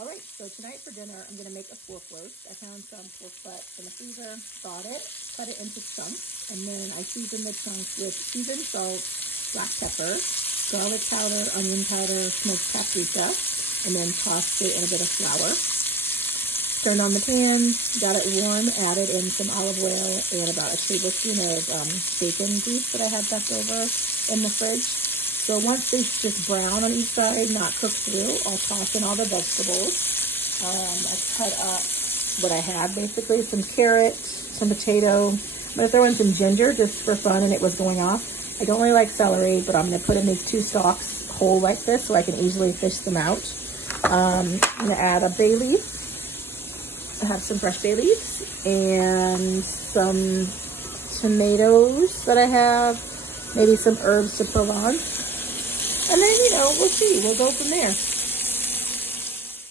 All right, so tonight for dinner, I'm gonna make a pork roast. I found some pork butt in the freezer, thawed it, cut it into chunks, and then I seasoned the chunks with seasoned salt, black pepper, garlic powder, onion powder, smoked paprika, and then tossed it in a bit of flour. Turned on the pan, got it warm, added in some olive oil and about a tablespoon of bacon grease that I had left over in the fridge. So once they just brown on each side, not cooked through, I'll toss in all the vegetables. I cut up what I had, basically, some carrot, some potato. I'm going to throw in some ginger just for fun, and it was going off. I don't really like celery, but I'm going to put in these 2 stalks whole like this so I can easily fish them out. I'm going to add a bay leaf. I have some fresh bay leaves and some tomatoes that I have, maybe some herbs de Provence. And then, you know, we'll see. We'll go from there.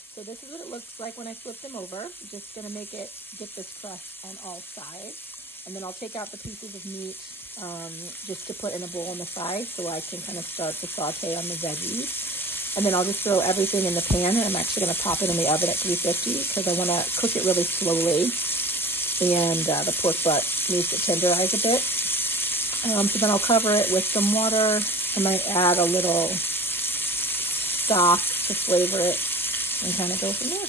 So this is what it looks like when I flip them over. I'm just going to make it, get this crust on all sides. And then I'll take out the pieces of meat just to put in a bowl on the side so I can kind of start to saute on the veggies. And then I'll just throw everything in the pan. And I'm actually going to pop it in the oven at 350 because I want to cook it really slowly. And the pork butt needs to tenderize a bit. So then I'll cover it with some water. I might add a little stock to flavor it and kind of go from there.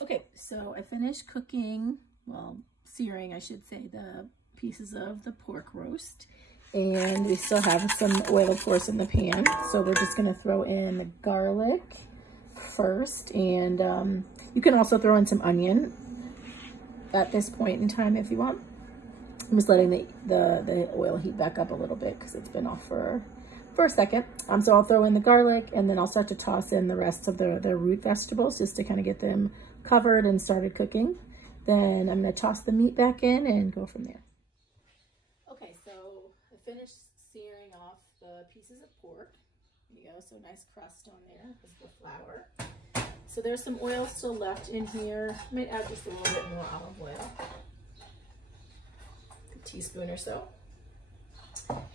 Okay, so I finished cooking, well, searing, I should say, the pieces of the pork roast. And we still have some oil, of course, in the pan. So we're just going to throw in the garlic first. And you can also throw in some onion at this point in time if you want. I'm just letting the oil heat back up a little bit because it's been off for a second. So I'll throw in the garlic, and then I'll start to toss in the rest of the root vegetables just to kind of get them covered and started cooking. Then I'm going to toss the meat back in and go from there. Okay, so I finished searing off the pieces of pork. There you go, so nice crust on there with the flour. So there's some oil still left in here. I might add just a little bit more olive oil. A teaspoon or so.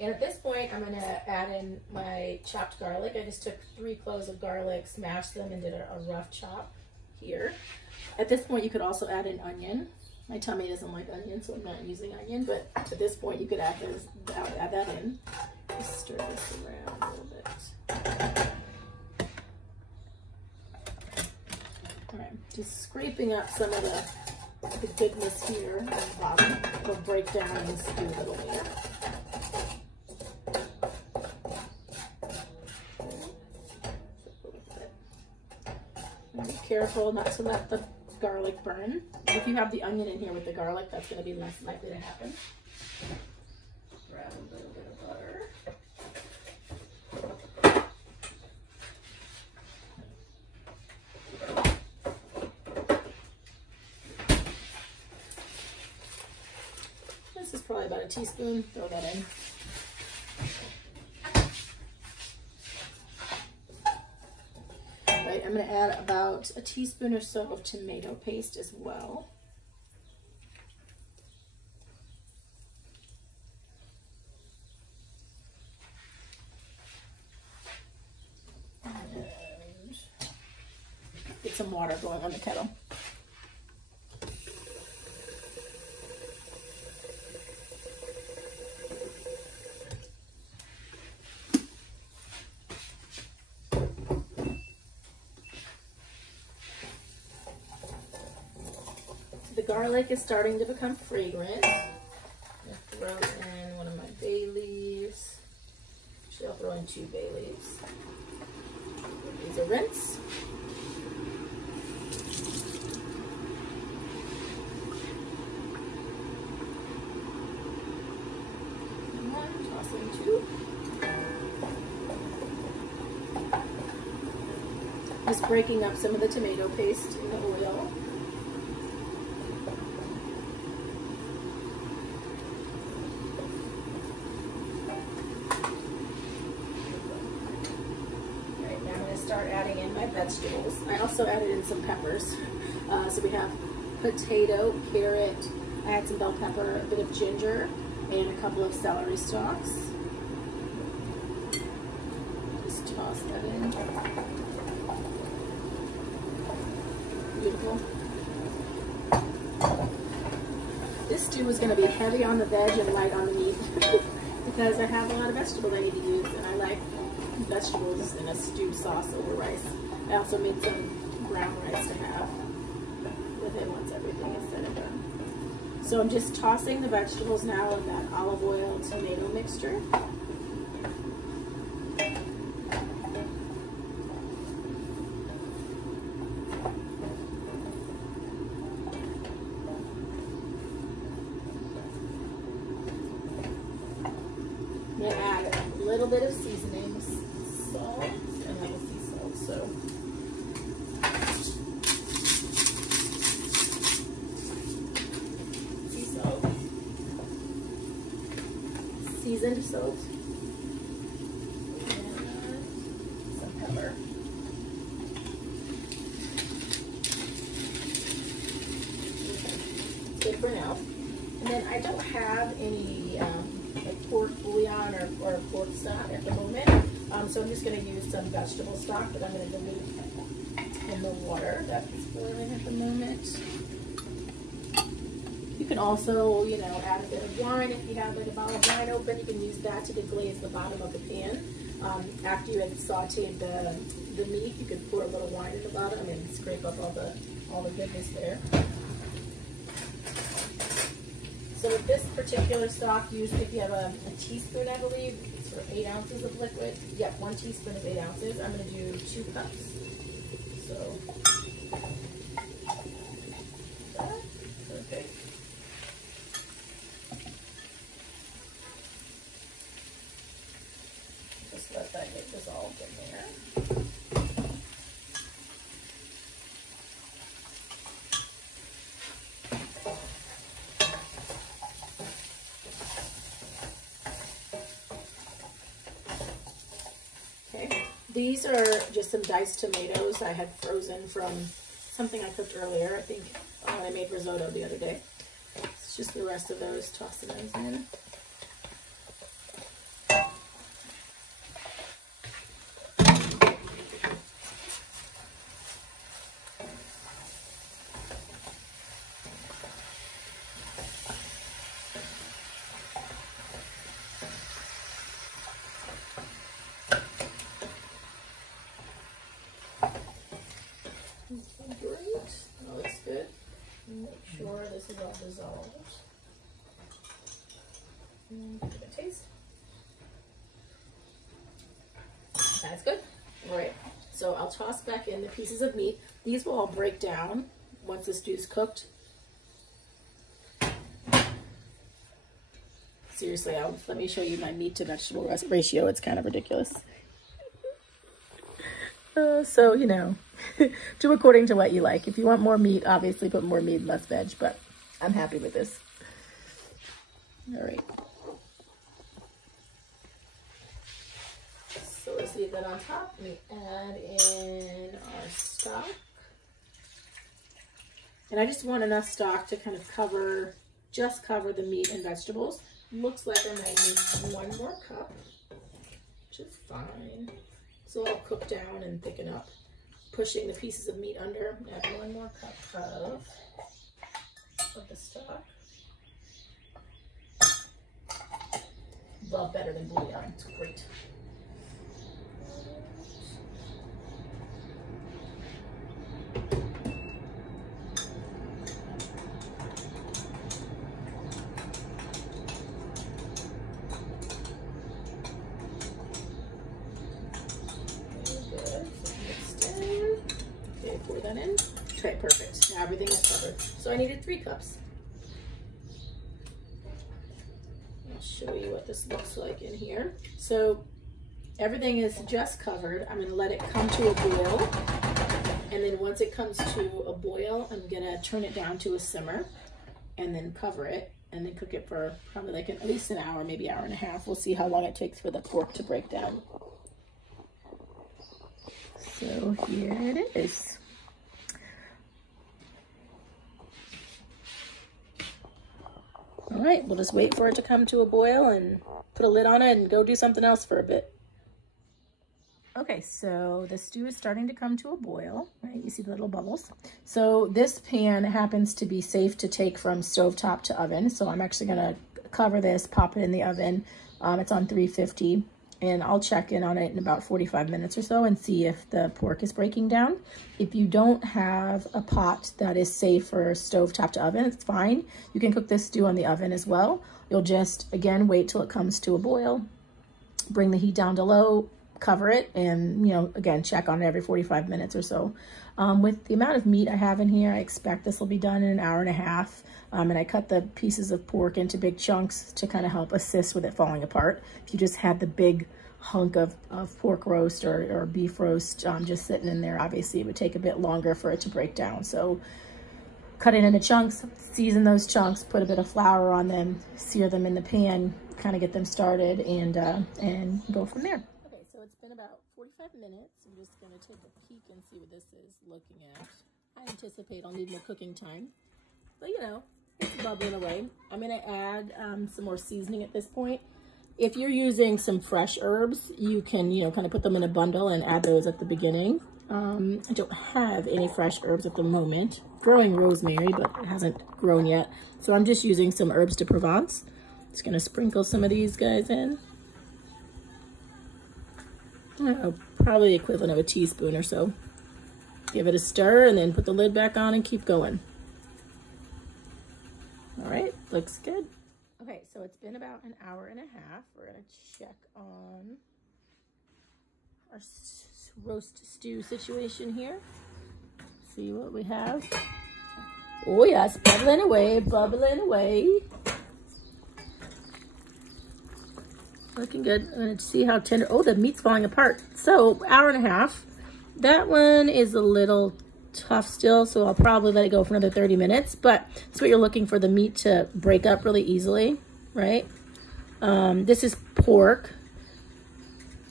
And at this point, I'm going to add in my chopped garlic. I just took 3 cloves of garlic, smashed them, and did a rough chop here. At this point, you could also add an onion. My tummy doesn't like onion, so I'm not using onion, but at this point, you could add that in. Just stir this around a little bit. All right, just scraping up some of the goodness here on the bottom. It'll break down in the stew a little later. Be careful not to let the garlic burn. If you have the onion in here with the garlic, that's going to be less likely to happen. Grab a little bit of butter. This is probably about a teaspoon. Throw that in. I'm going to add about a teaspoon or so of tomato paste as well. And get some water going on the kettle. Garlic is starting to become fragrant. I'm going to throw in one of my bay leaves. Actually, I'll throw in 2 bay leaves. These are rinse. And 1, toss in 2. Just breaking up some of the tomato paste in the oil. Start adding in my vegetables. I also added in some peppers. So we have potato, carrot, I had some bell pepper, a bit of ginger, and a couple of celery stalks. Just toss that in. stew is going to be heavy on the veg and light on the meat because I have a lot of vegetables I need to use, and I like vegetables in a stewed sauce over rice. I also made some brown rice to have with it once everything is said and done. So I'm just tossing the vegetables now in that olive oil tomato mixture. I'm going to add a little bit of seasonings, salt, and I will see salt, so. Sea salt. Seasoned salt. And some pepper. Okay. Good for now. And then I don't have any like pork bouillon or pork stock at the moment. So I'm just going to use some vegetable stock that I'm going to dilute in the water that is boiling at the moment. You can also, you know, add a bit of wine. If you have like a bottle of wine open, you can use that to deglaze the bottom of the pan. After you have sauteed the meat, you can pour a little wine in the bottom and scrape up all the goodness there. So with this particular stock, usually if you have a teaspoon, I believe, it's for 8 ounces of liquid. Yep, 1 teaspoon is 8 ounces. I'm going to do 2 cups. So, perfect. Just let that get dissolved in there. These are just some diced tomatoes I had frozen from something I cooked earlier, I think, when I made risotto the other day. It's just the rest of those, tossing those in. Great. That looks good. Make sure this is all dissolved. And give it a taste. That's good. All right. So I'll toss back in the pieces of meat. These will all break down once the stew's cooked. Seriously, let me show you my meat to vegetable ratio. It's kind of ridiculous. So, you know, do according to what you like. If you want more meat, obviously put more meat, less veg, but I'm happy with this. All right. So let's leave that on top. We add in our stock. And I just want enough stock to kind of just cover the meat and vegetables. Looks like I might need 1 more cup, which is fine. So I'll cook down and thicken up, pushing the pieces of meat under. Add 1 more cup of the stock. Love better than bouillon, it's great. Pour that in. Okay, perfect. Now everything is covered. So I needed 3 cups. I'll show you what this looks like in here. So everything is just covered. I'm going to let it come to a boil. And then once it comes to a boil, I'm going to turn it down to a simmer and then cover it and then cook it for probably like at least an hour, maybe hour and a half. We'll see how long it takes for the pork to break down. So here it is. All right, we'll just wait for it to come to a boil and put a lid on it and go do something else for a bit. Okay, so the stew is starting to come to a boil, right? You see the little bubbles. So this pan happens to be safe to take from stovetop to oven. So I'm actually gonna cover this, pop it in the oven. It's on 350, and I'll check in on it in about 45 minutes or so and see if the pork is breaking down. If you don't have a pot that is safe for stovetop to oven, it's fine. You can cook this stew on the oven as well. You'll just, again, wait till it comes to a boil, bring the heat down to low, cover it, and, you know, again, check on it every 45 minutes or so. With the amount of meat I have in here, I expect this will be done in an hour and a half. And I cut the pieces of pork into big chunks to kind of help assist with it falling apart. If you just had the big hunk of pork roast or beef roast just sitting in there, obviously it would take a bit longer for it to break down. So cut it into chunks, season those chunks, put a bit of flour on them, sear them in the pan, kind of get them started, and go from there. Okay, so it's been about 45 minutes. I'm just gonna take a peek and see what this is looking at. I anticipate I'll need more cooking time, but you know, it's bubbling away. I'm gonna add some more seasoning at this point. If you're using some fresh herbs, you can, you know, kind of put them in a bundle and add those at the beginning. I don't have any fresh herbs at the moment. Growing rosemary, but it hasn't grown yet. So I'm just using some herbs de Provence. Just gonna sprinkle some of these guys in. Probably the equivalent of a teaspoon or so. Give it a stir and then put the lid back on and keep going. All right, looks good. Okay, so it's been about an hour and a half. We're gonna check on our roast stew situation here. See what we have. Oh yes, bubbling away, bubbling away. Looking good. I'm gonna see how tender. Oh, the meat's falling apart. So hour and a half. That one is a little tough still, so I'll probably let it go for another 30 minutes, but that's what you're looking for, the meat to break up really easily, right? This is pork.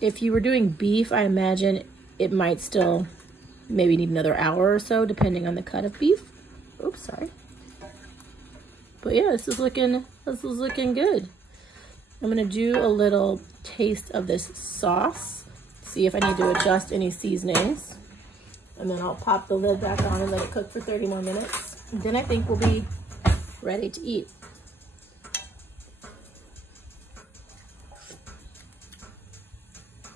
If you were doing beef, I imagine it might still maybe need another hour or so, depending on the cut of beef. Oops, sorry. But yeah, this is looking good. I'm gonna do a little taste of this sauce, see if I need to adjust any seasonings. And then I'll pop the lid back on and let it cook for 30 more minutes. And then I think we'll be ready to eat.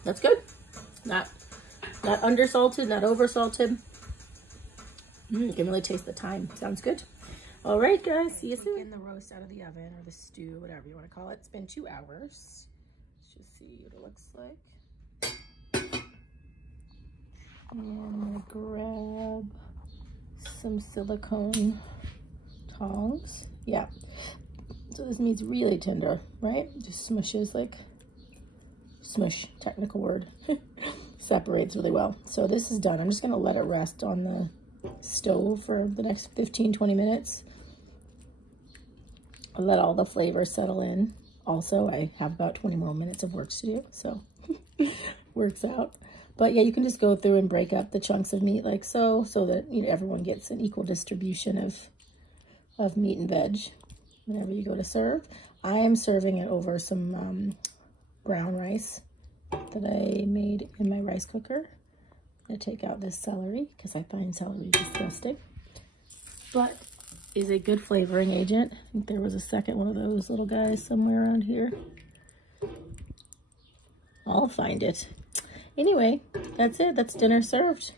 That's good. Not undersalted, not oversalted. You can really taste the thyme. Sounds good. All right, guys, see you soon. Getting the roast out of the oven, or the stew, whatever you want to call it. It's been 2 hours. Let's just see what it looks like. And I'm gonna grab some silicone tongs. Yeah. So this meat's really tender, right? Just smushes, like, smush, technical word. Separates really well. So this is done. I'm just gonna let it rest on the stove for the next 15-20 minutes. I'll let all the flavors settle in. Also, I have about 20 more minutes of work to do, so works out. But yeah, you can just go through and break up the chunks of meat like so that, you know, everyone gets an equal distribution of meat and veg whenever you go to serve. I am serving it over some brown rice that I made in my rice cooker. I'm gonna take out this celery because I find celery disgusting, but is a good flavoring agent. I think there was a second one of those little guys somewhere around here. I'll find it. Anyway, that's it. That's dinner served.